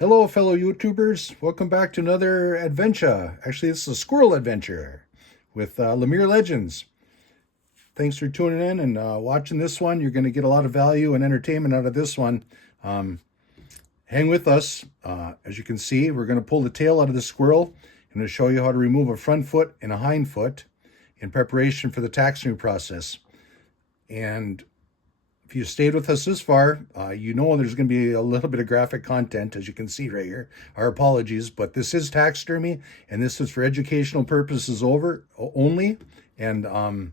Hello, fellow YouTubers. Welcome back to another adventure. Actually, this is a squirrel adventure with Lemire Legends. Thanks for tuning in and watching this one. You're going to get a lot of value and entertainment out of this one. Hang with us. As you can see, we're going to pull the tail out of the squirrel. I'm going to show you how to remove a front foot and a hind foot in preparation for the taxidermy process. And if you stayed with us this far, you know there's going to be a little bit of graphic content, as you can see right here. Our apologies, but this is taxidermy, and this is for educational purposes only, and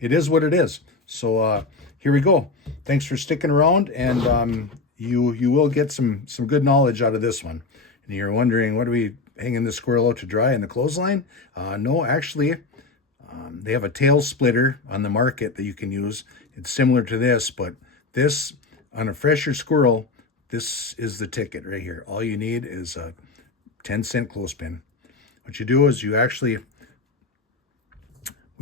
it is what it is. So here we go. Thanks for sticking around, and you will get some good knowledge out of this one. And you're wondering, what are we hanging the squirrel out to dry in the clothesline? No, actually, they have a tail splitter on the market that you can use. It's similar to this, but this, on a fresher squirrel, this is the ticket right here. All you need is a 10-cent clothespin. What you do is we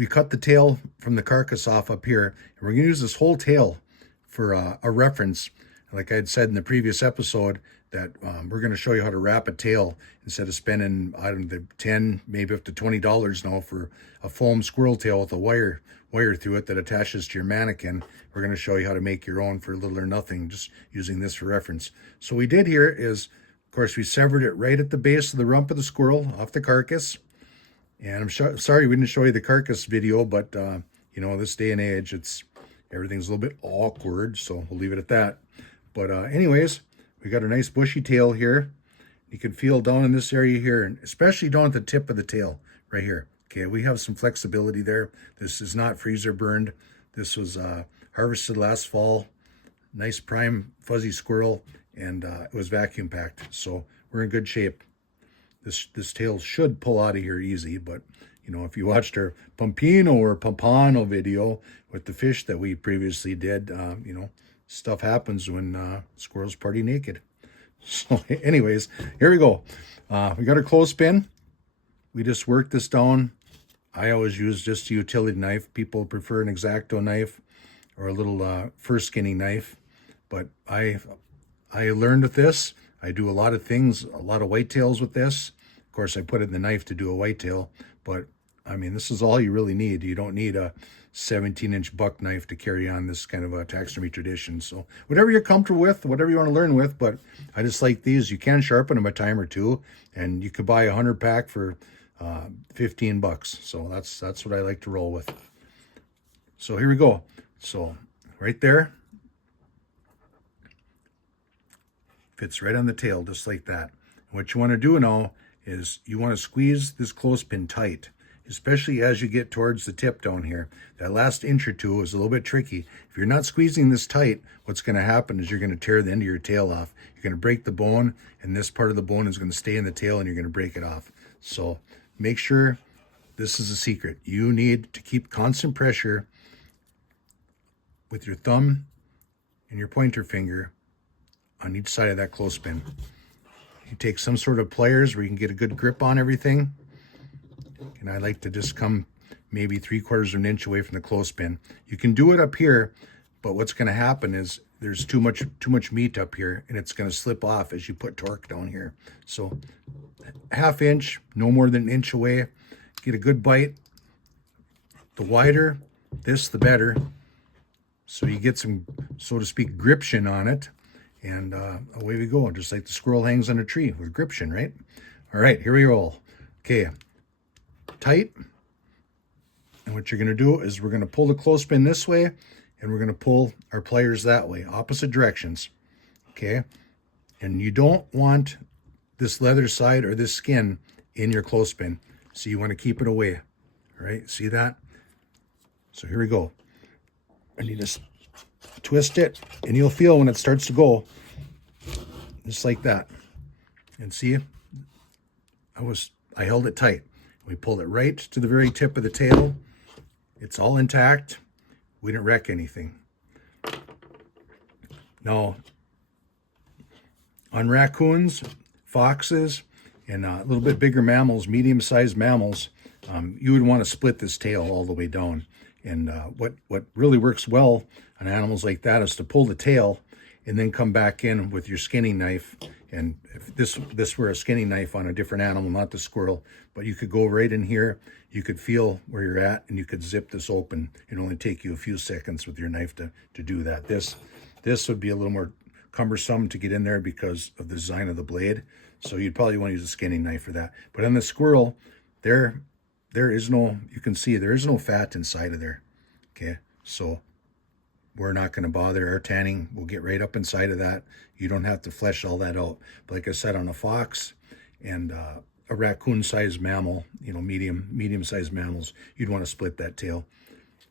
cut the tail from the carcass off up here, and we're going to use this whole tail for a reference. Like I had said in the previous episode, that we're going to show you how to wrap a tail instead of spending, I don't know, $10, maybe up to $20 now for a foam squirrel tail with a wire through it that attaches to your mannequin. We're going to show you how to make your own for little or nothing, just using this for reference. So what we did here is, of course, we severed it right at the base of the rump of the squirrel off the carcass. And I'm sorry we didn't show you the carcass video, but you know, this day and age, everything's a little bit awkward, so we'll leave it at that. But anyways, we got a nice bushy tail here. You can feel down in this area here, and especially down at the tip of the tail right here. Okay, we have some flexibility there. This is not freezer burned. This was harvested last fall. Nice prime fuzzy squirrel, and it was vacuum packed. So we're in good shape. This tail should pull out of here easy, but you know, if you watched our Pompino or Pompano video with the fish that we previously did, you know, stuff happens when squirrels party naked. So anyways, here we go. We got our clothespin. We just work this down. I always use just a utility knife. People prefer an X-Acto knife or a little fur skinning knife. But I learned with this. I do a lot of things, a lot of whitetails with this. Of course, I put it in the knife to do a whitetail. But, I mean, this is all you really need. You don't need a 17-inch buck knife to carry on this kind of a taxidermy tradition. So whatever you're comfortable with, whatever you want to learn with, but I just like these. You can sharpen them a time or two, and you could buy a 100-pack for $15. So that's what I like to roll with. So here we go. So right there, fits right on the tail, just like that. What you want to do now is you want to squeeze this clothespin tight, especially as you get towards the tip down here. That last inch or two is a little bit tricky. If you're not squeezing this tight, what's going to happen is you're going to tear the end of your tail off. You're going to break the bone, and this part of the bone is going to stay in the tail, and you're going to break it off. So make sure, this is a secret. You need to keep constant pressure with your thumb and your pointer finger on each side of that clothespin. You take some sort of pliers where you can get a good grip on everything. And I like to just come maybe 3/4 of an inch away from the clothespin. You can do it up here, but what's going to happen is there's too much meat up here, and it's going to slip off as you put torque down here. So 1/2 inch, no more than an inch away. Get a good bite. The wider this, the better. So you get some, so to speak, gription on it. And away we go, just like the squirrel hangs on a tree with gription, right? All right, here we roll. Okay, tight. And what you're going to do is we're going to pull the clothespin this way, and we're going to pull our pliers that way, opposite directions. Okay, and you don't want this leather side or this skin in your clothespin, so you want to keep it away. All right, see that? So here we go. And you just twist it, and you'll feel when it starts to go, just like that. And see, I held it tight. We pulled it right to the very tip of the tail. It's all intact. We didn't wreck anything. Now, on raccoons, foxes, and a little bit bigger mammals, medium-sized mammals, you would want to split this tail all the way down. And what really works well on animals like that is to pull the tail and then come back in with your skinning knife And if this were a skinning knife on a different animal, not the squirrel, but you could go right in here, you could feel where you're at, and you could zip this open. It'd only take you a few seconds with your knife to do that. This would be a little more cumbersome to get in there because of the design of the blade. So you'd probably want to use a skinning knife for that. But on the squirrel, there is no, you can see there is no fat inside of there. Okay, so we're not going to bother. Our tanning will get right up inside of that. You don't have to flesh all that out. But like I said, on a fox and a raccoon-sized mammal, medium-sized mammals, you'd want to split that tail.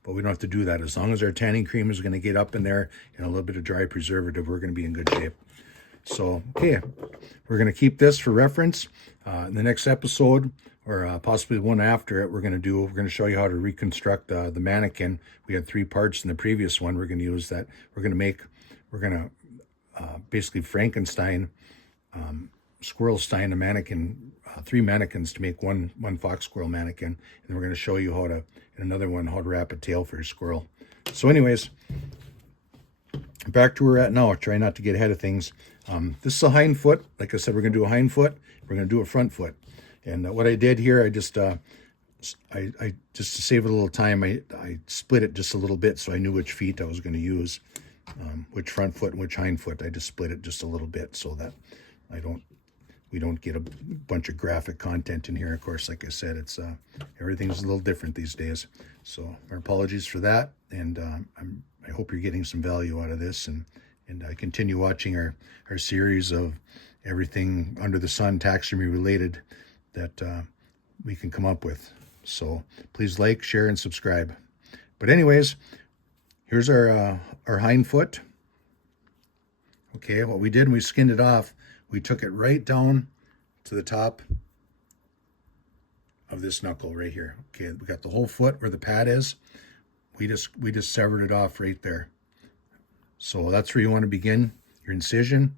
But we don't have to do that. As long as our tanning cream is going to get up in there and a little bit of dry preservative, we're going to be in good shape. So, okay, we're going to keep this for reference. In the next episode, or possibly one after it, we're going to show you how to reconstruct the mannequin. We had 3 parts in the previous one. We're going to use that. We're going to basically Frankenstein, Squirrelstein a mannequin, 3 mannequins to make one fox squirrel mannequin. And we're going to show you how to wrap a tail for your squirrel. So anyways, back to where we're at now. Try not to get ahead of things. This is a hind foot. Like I said, we're going to do a hind foot. We're going to do a front foot. And what I did here, I just to save a little time, I split it just a little bit so I knew which feet I was going to use, which front foot and which hind foot. I just split it just a little bit so that we don't get a bunch of graphic content in here. Of course, like I said, it's everything's a little different these days. So our apologies for that, and I hope you're getting some value out of this, and continue watching our series of everything under the sun taxidermy related that we can come up with. So please like, share, and subscribe. But anyways, here's our hind foot. Okay, what we did when we skinned it off, we took it right down to the top of this knuckle right here. Okay, we got the whole foot where the pad is. We just severed it off right there. So that's where you want to begin your incision,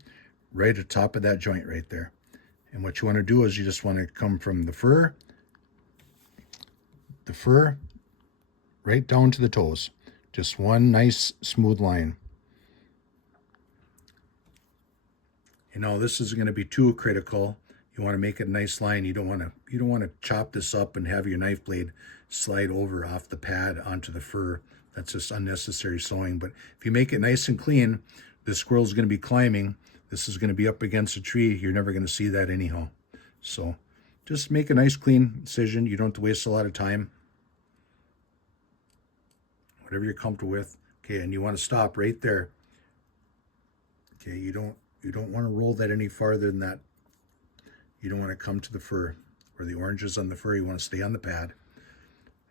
right at the top of that joint right there. And what you want to do is you just want to come from the fur right down to the toes. Just one nice smooth line. This is going to be too critical. You want to make it a nice line. You don't want to chop this up and have your knife blade slide over off the pad onto the fur. That's just unnecessary sewing. But if you make it nice and clean, the squirrel's going to be climbing. This is going to be up against a tree. You're never going to see that anyhow. So just make a nice clean incision. You don't have to waste a lot of time. Whatever you're comfortable with. Okay, and you want to stop right there. Okay, you don't want to roll that any farther than that. You don't want to come to the fur. Where the orange is on the fur, you want to stay on the pad.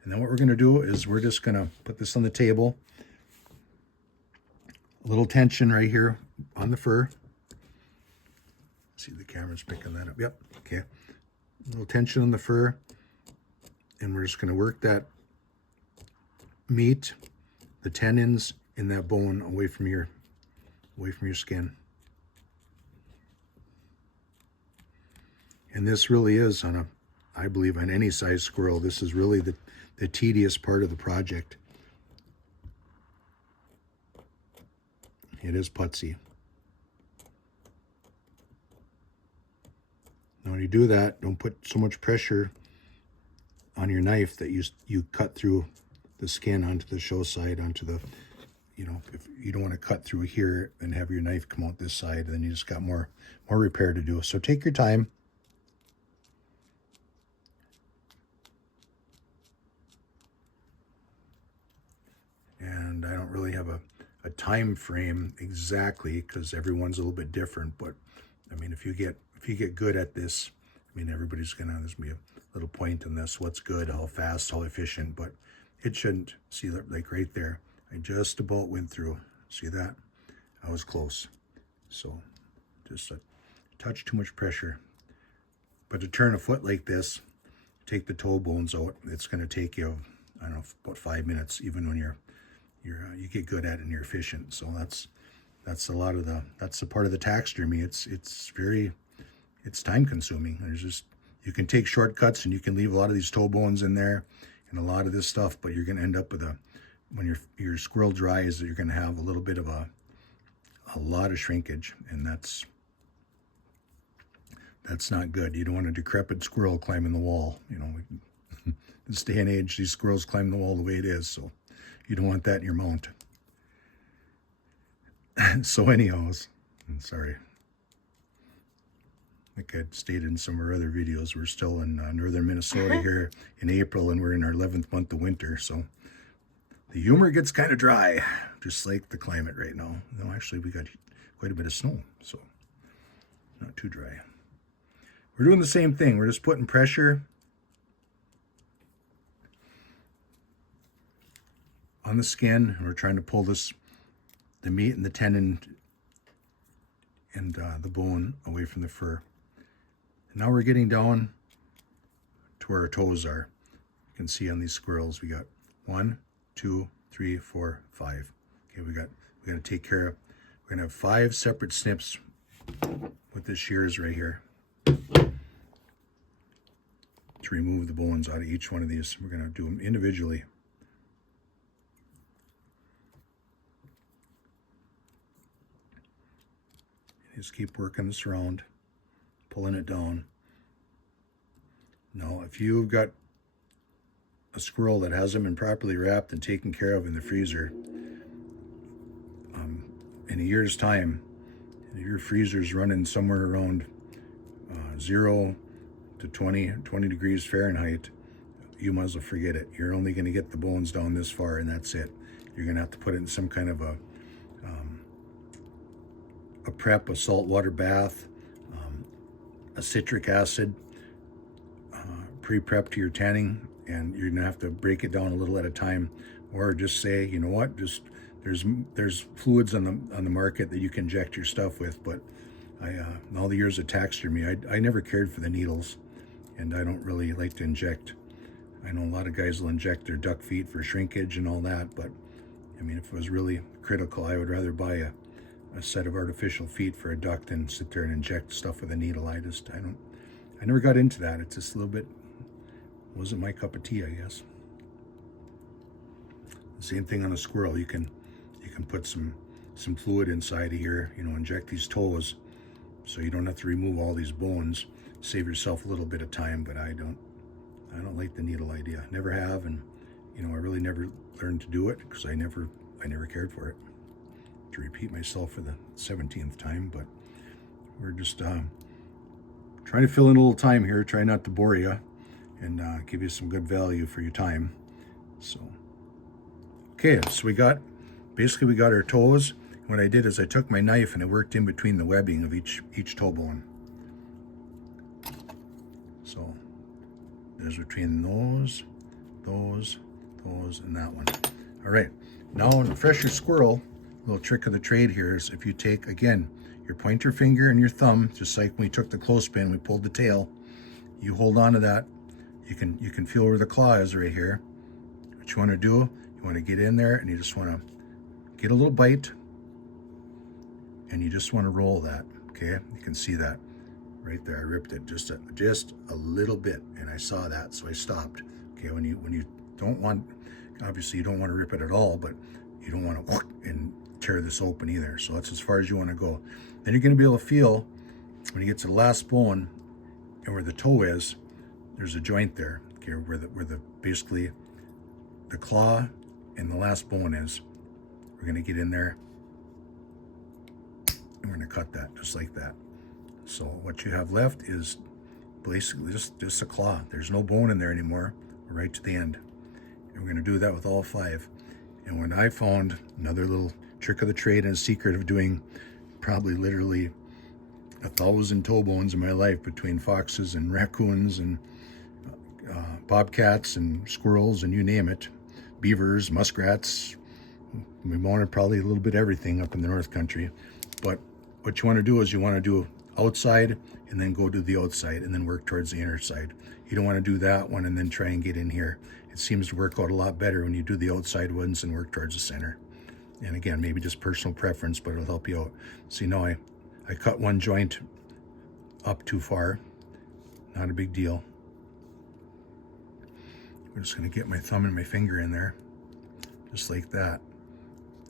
And then what we're going to do is we're just going to put this on the table. A little tension right here on the fur. See, the camera's picking that up. Yep, okay. A little tension on the fur. And we're just going to work that meat, the tendons in that bone away from your skin. And this really is I believe on any size squirrel, this is really the tedious part of the project. It is putsy. Now when you do that, don't put so much pressure on your knife that you cut through the skin onto the show side, onto the, if you don't want to cut through here and have your knife come out this side, then you just got more repair to do. So take your time. And I don't really have a time frame exactly because everyone's a little bit different, but I mean, if you get good at this, I mean, there's going to be a little point in this, what's good, how fast, how efficient, but it shouldn't. See that, like right there, I just about went through. See that? I was close. So just a touch too much pressure. But to turn a foot like this, take the toe bones out, it's going to take you, I don't know, about 5 minutes, even when you get good at it and you're efficient. So that's the part of the taxidermy. It's time consuming. You can take shortcuts and you can leave a lot of these toe bones in there and a lot of this stuff, but you're going to end up with when your squirrel dries, you're going to have a little bit of a lot of shrinkage, and that's That's not good. You don't want a decrepit squirrel climbing the wall. You know, in this day and age, these squirrels climb the wall the way it is, so you don't want that in your mount. So anyways, sorry. Like I stated in some of our other videos, we're still in northern Minnesota here in April, and we're in our 11th month of winter, so the humor gets kind of dry, just like the climate right now. No, actually, we got quite a bit of snow, so not too dry. We're doing the same thing. We're just putting pressure on the skin, and we're trying to pull the meat and the tendon and the bone away from the fur. And now we're getting down to where our toes are. You can see on these squirrels, we got 1, 2, 3, 4, 5. Okay, we got to take care of. We're gonna have 5 separate snips with the shears right here to remove the bones out of each one of these. We're gonna do them individually. Just keep working this around, pulling it down. Now, if you've got a squirrel that hasn't been properly wrapped and taken care of in the freezer, in a year's time, your freezer's running somewhere around 0 to 20 degrees Fahrenheit, you might as well forget it. You're only going to get the bones down this far, and that's it. You're going to have to put it in some kind of a prep, a saltwater bath, a citric acid pre-prep to your tanning, and you're gonna have to break it down a little at a time, or just say, you know what, just there's fluids on the market that you can inject your stuff with. But in all the years of taxidermy, I never cared for the needles, and I don't really like to inject. I know a lot of guys will inject their duck feet for shrinkage and all that, but I mean, if it was really critical, I would rather buy a set of artificial feet for a duck than sit there and inject stuff with a needle. I never got into that. It's just a little bit, wasn't my cup of tea, I guess. Same thing on a squirrel. You can put some fluid inside of here, you know, inject these toes so you don't have to remove all these bones. Save yourself a little bit of time, but I don't like the needle idea. Never have, and you know, I really never learned to do it because I never cared for it. To repeat myself for the 17th time, but we're just trying to fill in a little time here, try not to bore you, and give you some good value for your time. So, okay, so we got our toes. What I did is I took my knife and I worked in between the webbing of each toe bone. So there's between those, and that one. All right, now on a fresher squirrel, little trick of the trade here is if you take, again, your pointer finger and your thumb, just like when we took the clothespin, we pulled the tail, you hold on to that. You can feel where the claw is right here. What you want to do, you want to get in there and you just want to get a little bite, and you just want to roll that. Okay, you can see that right there. I ripped it just a little bit, and I saw that, so I stopped. Okay, when you don't want, obviously you don't want to rip it at all, but you don't want to and tear this open either. So that's as far as you want to go. Then you're going to be able to feel when you get to the last bone and where the toe is, there's a joint there. Okay, where the basically the claw and the last bone is. We're going to get in there and we're going to cut that just like that. So what you have left is basically just a claw. There's no bone in there anymore. We're right to the end. And we're going to do that with all 5. And when I found another little trick of the trade and a secret of doing probably literally 1,000 toe bones in my life between foxes and raccoons and bobcats and squirrels and you name it, beavers, muskrats, we wanted probably a little bit of everything up in the North Country. But what you want to do is you want to do outside and then go to the outside and then work towards the inner side. You don't want to do that one and then try and get in here. It seems to work out a lot better when you do the outside ones and work towards the center. And again, maybe just personal preference, but it'll help you out. See, now I cut one joint up too far. Not a big deal. We're just going to get my thumb and my finger in there, just like that.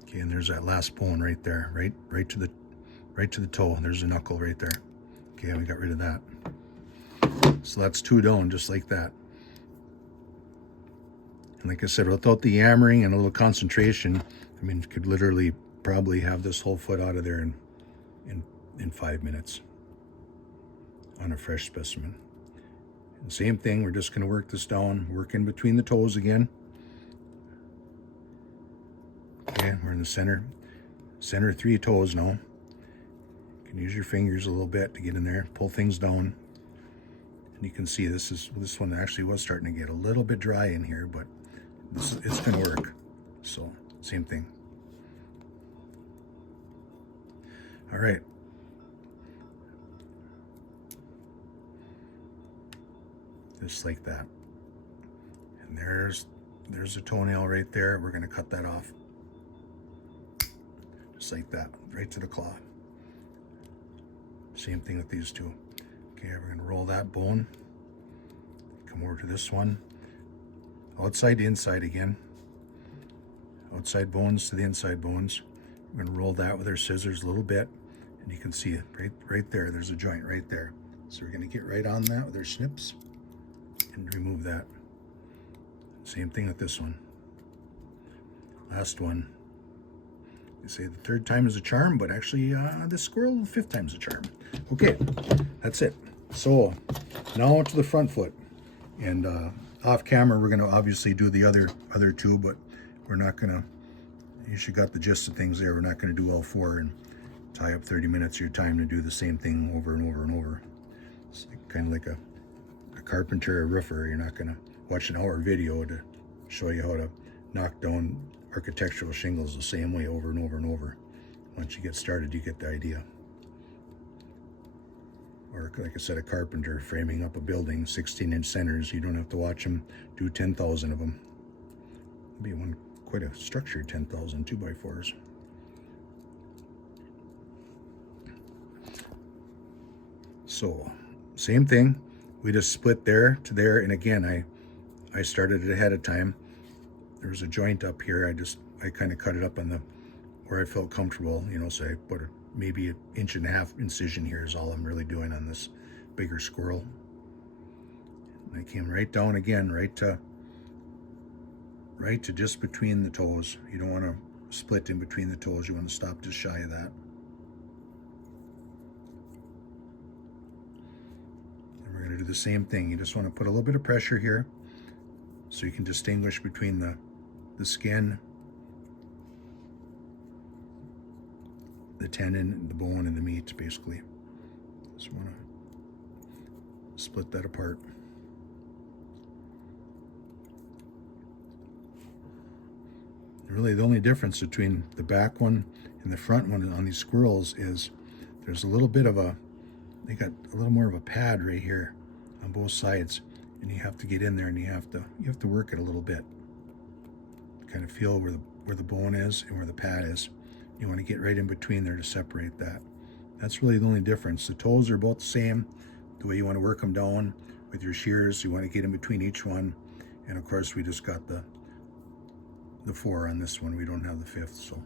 Okay, and there's that last bone right there, right to the toe. There's a knuckle right there. Okay, we got rid of that. So that's 2 down, just like that. And like I said, without the yammering and a little concentration, I mean, you could literally probably have this whole foot out of there in 5 minutes on a fresh specimen. And same thing, we're just going to work this down, work in between the toes again. Okay, we're in the center 3 toes now. You can use your fingers a little bit to get in there, pull things down. And you can see this one actually was starting to get a little bit dry in here, but it's going to work. So same thing. All right. Just like that. And there's a toenail right there. We're going to cut that off. Just like that, right to the claw. Same thing with these two. Okay, we're going to roll that bone. Come over to this one. Outside to inside again. Outside bones to the inside bones. We're going to roll that with our scissors a little bit. And you can see it right there. There's a joint right there. So we're going to get right on that with our snips and remove that. Same thing with this one. Last one. They say the 3rd time is a charm, but actually the squirrel, 5th time is a charm. Okay, that's it. So now to the front foot. And off camera, we're going to obviously do the other 2, but we're not going to, you should got the gist of things there. We're not going to do all 4 and tie up 30 minutes of your time to do the same thing over and over and over. It's kind of like a carpenter or roofer. You're not going to watch an hour video to show you how to knock down architectural shingles the same way over and over and over. Once you get started, you get the idea. Or like I said, a carpenter framing up a building, 16-inch centers. You don't have to watch them do 10,000 of them. It'd be quite a structure, 10,000 2x4s. So same thing. We just split there to there, and again, I started it ahead of time. There was a joint up here. I kind of cut it up on where I felt comfortable, so I put maybe 1.5 inch incision here is all I'm really doing on this bigger squirrel. And I came right down again, right to just between the toes. You don't want to split in between the toes. You want to stop just shy of that. And we're going to do the same thing. You just want to put a little bit of pressure here so you can distinguish between the skin, the tendon, the bone, and the meat, basically. Just want to split that apart. Really, the only difference between the back one and the front one on these squirrels is there's a little bit of they got a little more of a pad right here on both sides, and you have to get in there and you have to work it a little bit. Kind of feel where the bone is and where the pad is. You want to get right in between there to separate that. That's really the only difference. The toes are both the same. The way you want to work them down with your shears, you want to get in between each one. And of course, we just got the 4 on this one. We don't have the 5th.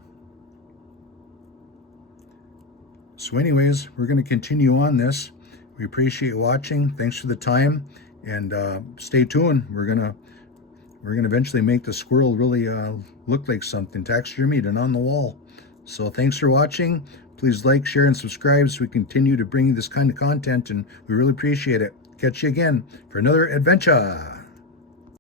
So anyways, we're going to continue on this. We appreciate watching. Thanks for the time, and stay tuned. We're gonna eventually make the squirrel really look like something taxidermied and on the wall. So thanks for watching. Please like, share, and subscribe so we continue to bring you this kind of content, and we really appreciate it. Catch you again for another adventure.